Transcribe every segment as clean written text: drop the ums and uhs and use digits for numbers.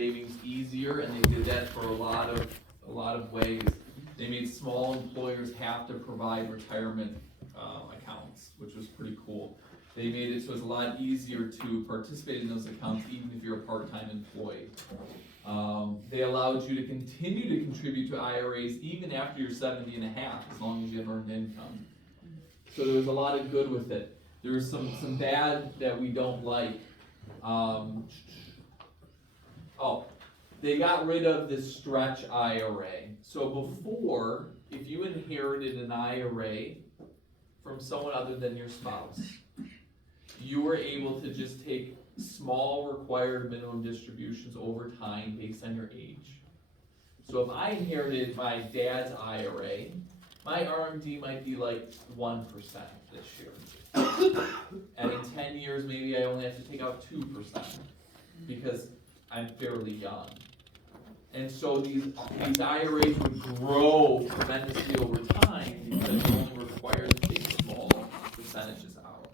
savings easier, and they did that for a lot of ways. They made small employers have to provide retirement accounts, which was pretty cool. They made it so it's a lot easier to participate in those accounts even if you're a part-time employee. They allowed you to continue to contribute to IRAs even after you're 70 and a half, as long as you have earned income. So there was a lot of good with it. There was some bad that we don't like. They got rid of this stretch IRA. So before, if you inherited an IRA from someone other than your spouse, you were able to just take small required minimum distributions over time based on your age. So if I inherited my dad's IRA, my RMD might be like 1% this year. And in 10 years, maybe I only have to take out 2% because I'm fairly young. And so these IRAs would grow tremendously over time because you only required to take small percentages out.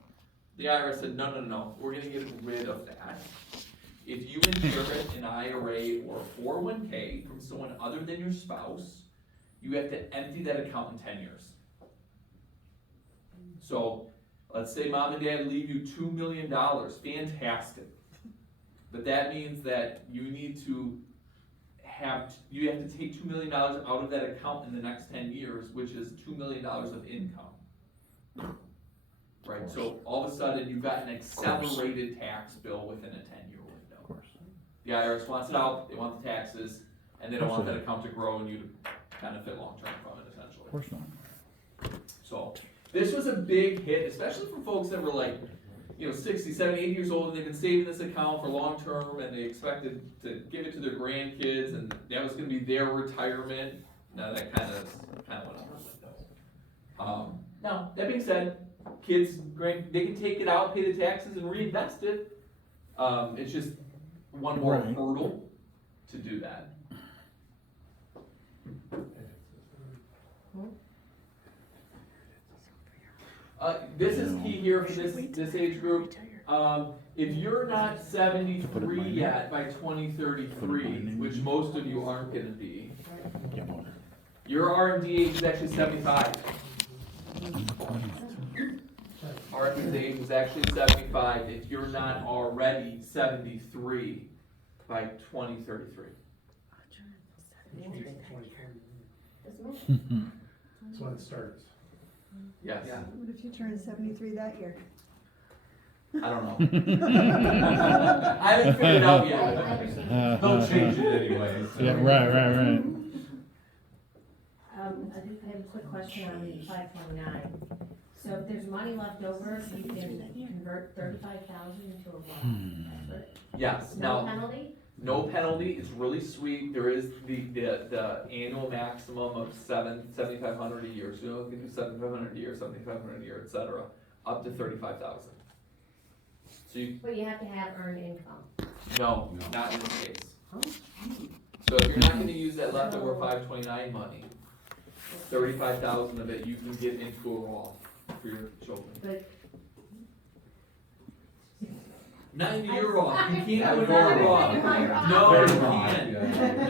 The IRS said, no, we're gonna get rid of that. If you inherit an IRA or a 401k from someone other than your spouse, you have to empty that account in 10 years. So let's say mom and dad leave you $2 million, fantastic. But that means that you need to you have to take $2 million out of that account in the next 10 years, which is $2 million of income. Right, so all of a sudden you've got an accelerated tax bill within a 10-year window. The IRS wants it out, they want the taxes, and they don't want that account to grow and you to benefit long-term from it, essentially. Of course not. So this was a big hit, especially for folks that were like, 60, 70, 80 years old, and they've been saving this account for long term, and they expected to give it to their grandkids, and that was going to be their retirement. Now that kind of went out the window. Now that being said, kids, they can take it out, pay the taxes, and reinvest it. It's just one more hurdle to do that. This is key here for this age group. If you're not 73 yet by 2033, which most of you aren't going to be, your RMD age is actually 75. RMD age is actually 75 if you're not already 73 by 2033. That's when it starts. Yes. What if you turn 73 that year? I don't know. I haven't figured it out yet. They'll change it anyway. So. Yeah, right. I have a quick question on the 529. So if there's money left over, you can convert 35,000 into a Roth. Yes. No Now, penalty? no penalty. It's really sweet. There is the annual maximum of $7,500 a year. So you can do $7,500 a year, $7,500 a year, etc. Up to $35,000. So But you have to have earned income. no, not in this case. Oh. So if you're not going to use that leftover 529 money, 35,000 of it you can get into a Roth for your children. But Not in your Roth. You can't Not go in your your Roth. Roth. No, you Third Roth, can't. yeah.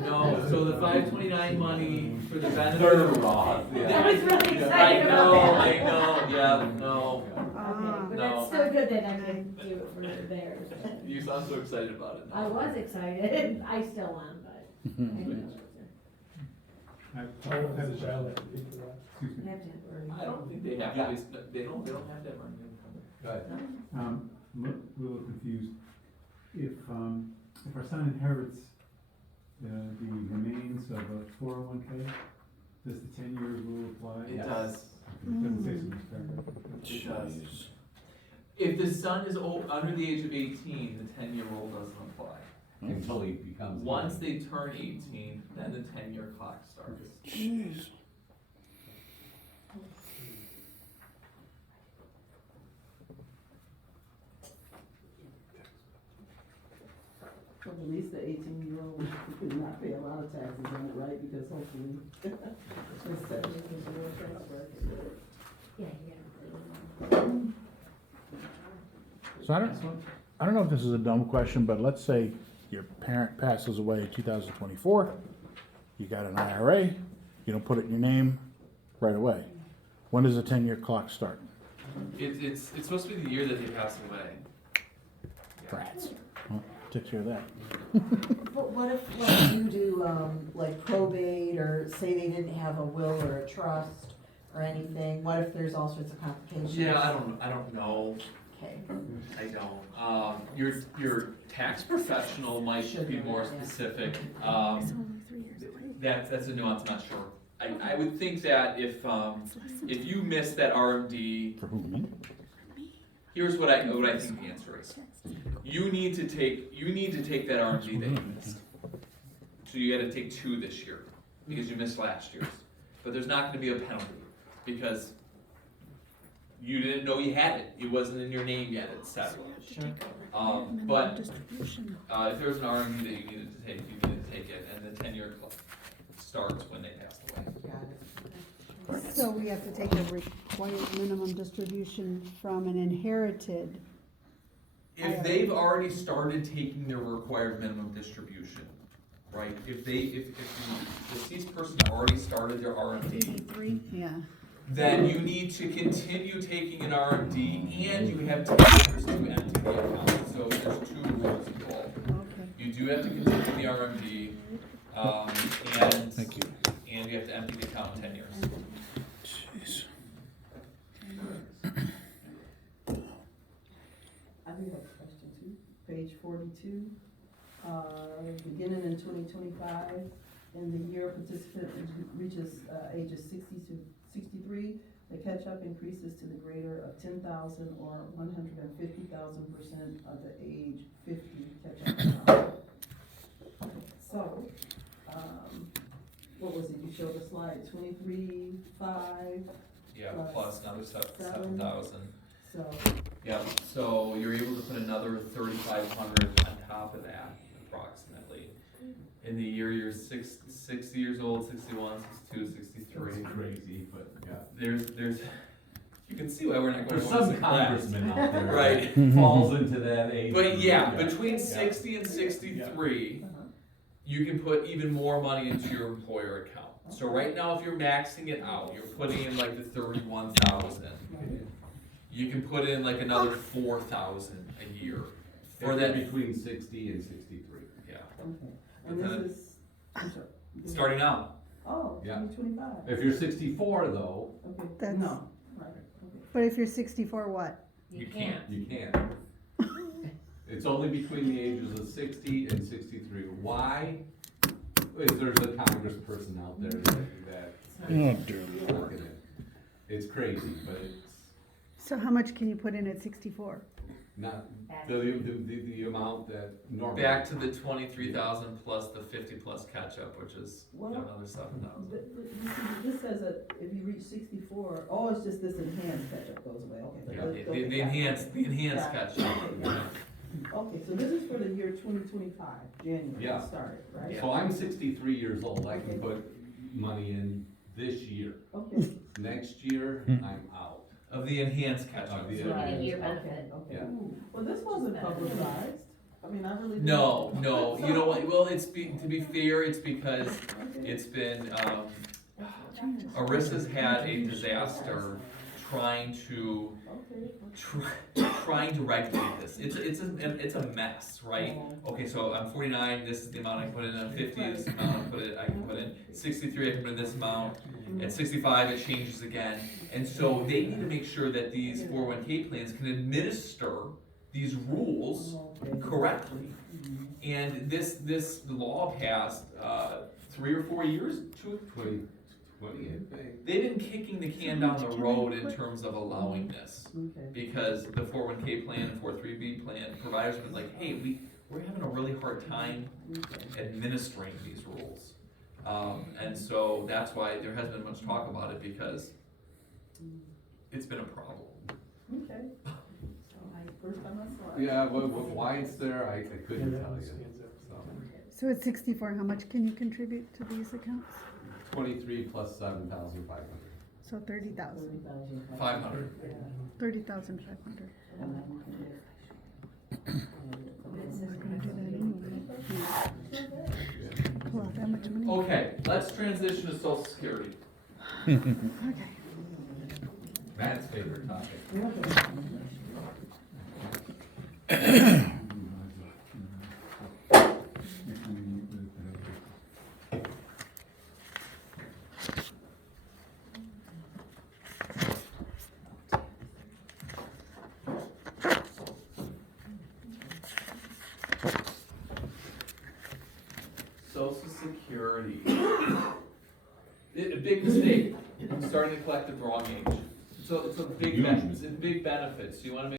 No. So the 529 money for the benefit. Third Roth, yeah. I was really excited I know. about that. Yeah, no. Okay, but No. that's so good that I can do it for theirs. You sound so excited about it now. I was excited. I still am, but. How does the child have to pay for that? You have to have earned. I don't think they have to. They don't have to have earned income. Good. I'm a little confused. If our son inherits the remains of a 401k, does the 10-year rule apply? It does. It doesn't say so in this paragraph. It does. If the son is under the age of 18, the 10-year rule doesn't apply. Until he becomes. Once they turn 18, then the 10-year clock starts. Jeez. Well, at least the 18-year-old could not pay a lot of taxes on it, right? Because hopefully, instead of making the real transfer. Yeah, you So I don't know if this is a dumb question, but let's say your parent passes away in 2024, you got an IRA, you don't put it in your name right away. When does the 10-year clock start? It's supposed to be the year that they pass away. Rats. Well, takes care of that. But what if, like, you do, like probate, or say they didn't have a will or a trust or anything, what if there's all sorts of complications? Yeah, I don't know. Okay. I don't. Your tax professional might be more specific. That's a nuance, I'm not sure. I would think that if you miss that RMD, For whom, me? here's what I think the answer is. You need to take that RMD that you missed. So you gotta take 2 this year, because you missed last year's. But there's not gonna be a penalty, because you didn't know you had it. It wasn't in your name yet, et cetera. But if there was an RMD that you needed to take, you needed to take it, and the 10-year clock starts when they passed away. Got it. So we have to take a required minimum distribution from an inherited. If they've already started taking their required minimum distribution, right? If the deceased person already started their RMD, Yeah. then you need to continue taking an RMD, and you have 10 years to empty the account. So there's 2 rules involved. Okay. You do have to continue the RMD, and Thank you. and you have to empty the account in 10 years. Jeez. I do have a question too. Page 42, beginning in 2025, in the year a participant reaches ages 60 to 63, the catch-up increases to the greater of 10,000 or 150,000% of the age 50 catch-up amount. So, what was it, you showed the slide, 23, 5, Yeah, plus another 7,000. so, Yeah, so you're able to put another 3,500 on top of that, approximately. In the year you're 60 years old, 61, 62, 63. It's crazy, but yeah. There's, you can see why we're not going There's to some one congressman out there Right. that falls into that age. But yeah, group. between Yeah. 60 and 63, uh-huh. you can put even more money into your employer account. So right now, if you're maxing it out, you're putting in like the 31,000. You can put in like another 4,000 a year for If that. you're between 60 and 63. Yeah, Okay, and this is, I'm sorry. starting out. Oh, Yeah. 2025, If you're 64 though, okay, That's- no, right, okay. But if you're 64, what? You can't. you can't. It's only between the ages of 60 and 63. Why? If there's a congressperson out there that. Oh, dear Lord. It's crazy, but it's So how much can you put in at 64? not, the amount that normally. Back to the 23,000 plus the 50 plus catch up, which is Well, another 7,000. This says that if you reach 64, oh, it's just this enhanced catch-up goes away, okay. but Yeah, the- the okay, enhanced got it. catch up. Okay, so this is for the year 2025, January, Yeah. it started, right? So I'm 63 years old. I can put money in this year. Okay. Next year, Hmm. I'm out. Of the enhanced catch up. Of the So you get a enhanced. year Okay, benefit. okay. Yeah. Ooh, well, this wasn't publicized, I mean, I really didn't. No, you know what, well, to be fair, it's because Okay. it's been, Arissa's had a disaster trying to, trying to regulate this. It's a mess, right? Okay, so I'm 49, this is the amount I can put in, I'm 50, this is the amount I can put in, 63, I can put in this amount, at 65, it changes again. And so they need to make sure that these 401k plans can administer these rules correctly. And this law passed, 3 or 4 years, 20, I think. they've been kicking the can down the road in terms of allowing this. Okay. Because the 401k plan and 403b plan, providers have been like, hey, we're having a really hard time administering these rules. And so that's why there hasn't been much talk about it, because it's been a problem. Okay. First time I saw it. Yeah, why it's there, I couldn't tell you. So, So at 64, how much can you contribute to these accounts? 23 plus 7,500. So 30,000. 500. 30,500. This is We're gonna do that anyway. Pull out that much money. Okay, let's transition to social security. Okay. Matt's favorite topic. Social security. A big mistake, starting to collect at the wrong age. So it's a big, Huge it's a big benefit, so you wanna make